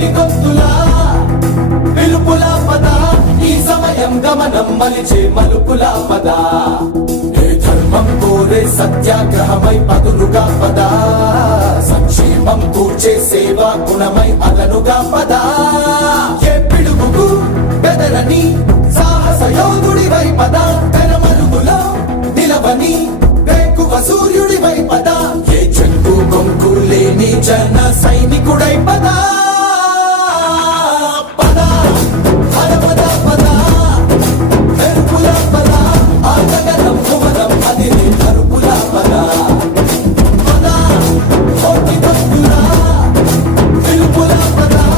కోటి గొంతులా పిలుపులా పద, ఈ సమయం గమనం మలిచే మలుపులా పద. ఏ ధర్మం కోరే సత్యాగ్రహమై పదులుగా పద, సంక్షేమం కూర్చే సేవా గుణమై అదనుగా పద.